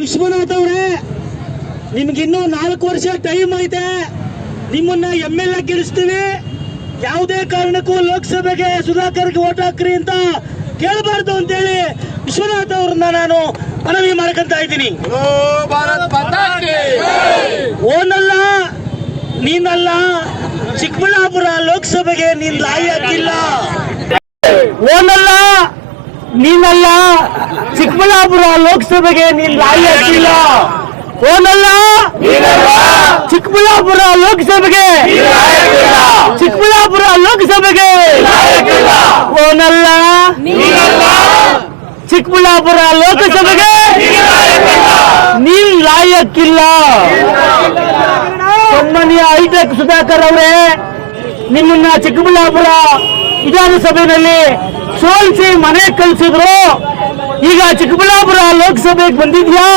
ವಿಶ್ವನಾಥ್ ಅವರೇ ನಿಮ್ಗಿನ್ನೂ ನಾಲ್ಕು ವರ್ಷ ಟೈಮ್ ಐತೆ. ನಿಮ್ಮನ್ನ ಎಂ ಎಲ್ ಎ ಗೆಲ್ಲಿಸ್ತೀವಿ ಯಾವುದೇ ಕಾರಣಕ್ಕೂ ಲೋಕಸಭೆಗೆ ಸುಧಾಕರ್ಗೆ ಓಟ್ ಹಾಕ್ರಿ ಅಂತ ಕೇಳಬಾರ್ದು ಅಂತೇಳಿ ವಿಶ್ವನಾಥ್ ಅವ್ರನ್ನ ನಾನು ಮನವಿ ಮಾಡ್ಕೊಂತ ಇದ್ದೀನಿ. ಓನಲ್ಲ ನೀನಲ್ಲ ಚಿಕ್ಕಬಳ್ಳಾಪುರ ಲೋಕಸಭೆಗೆ ನೀನ್ ಲಾಯಕ್ಕಿಲ್ಲ ಓನಲ್ಲ ನೀನಲ್ಲ ಚಿಕ್ಕಬಳ್ಳಾಪುರ ಲೋಕಸಭೆಗೆ ನೀನ್ ಲಾಯಕ್ಕಿಲ್ಲ ಓನಲ್ಲ ಚಿಕ್ಕಬಳ್ಳಾಪುರ ಲೋಕಸಭೆಗೆ! ಚಿಕ್ಕಬಳ್ಳಾಪುರ ಲೋಕಸಭೆಗೆ! ಓನಲ್ಲ? ಚಿಕ್ಕಬಳ್ಳಾಪುರ ಲೋಕಸಭೆಗೆ! ನೀನ್ ಲಾಯಕ್ಕಿಲ್ಲ ಸನ್ಮಾನ್ಯ ಐಟೆಕ್ ಸುಧಾಕರ್ ಅವರೇ ನಿಮ್ಮನ್ನ ಚಿಕ್ಕಬಳ್ಳಾಪುರ ವಿಧಾನಸಭೆಯಲ್ಲಿ ಸೋಲಿಸಿ ಮನೆ ಕಳಿಸಿದ್ರು ಈಗ ಚಿಕ್ಕಬಳ್ಳಾಪುರ ಲೋಕಸಭೆಗೆ ಬಂದಿದ್ಯಾ?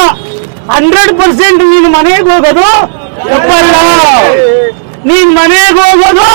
ಹಂಡ್ರೆಡ್ ಪರ್ಸೆಂಟ್ ನೀನು ಮನೆಗೆ ಹೋಗೋದು? ತಪ್ಪಲ್ಲ ನೀನ್ ಮನೆಗೆ ಹೋಗೋದು.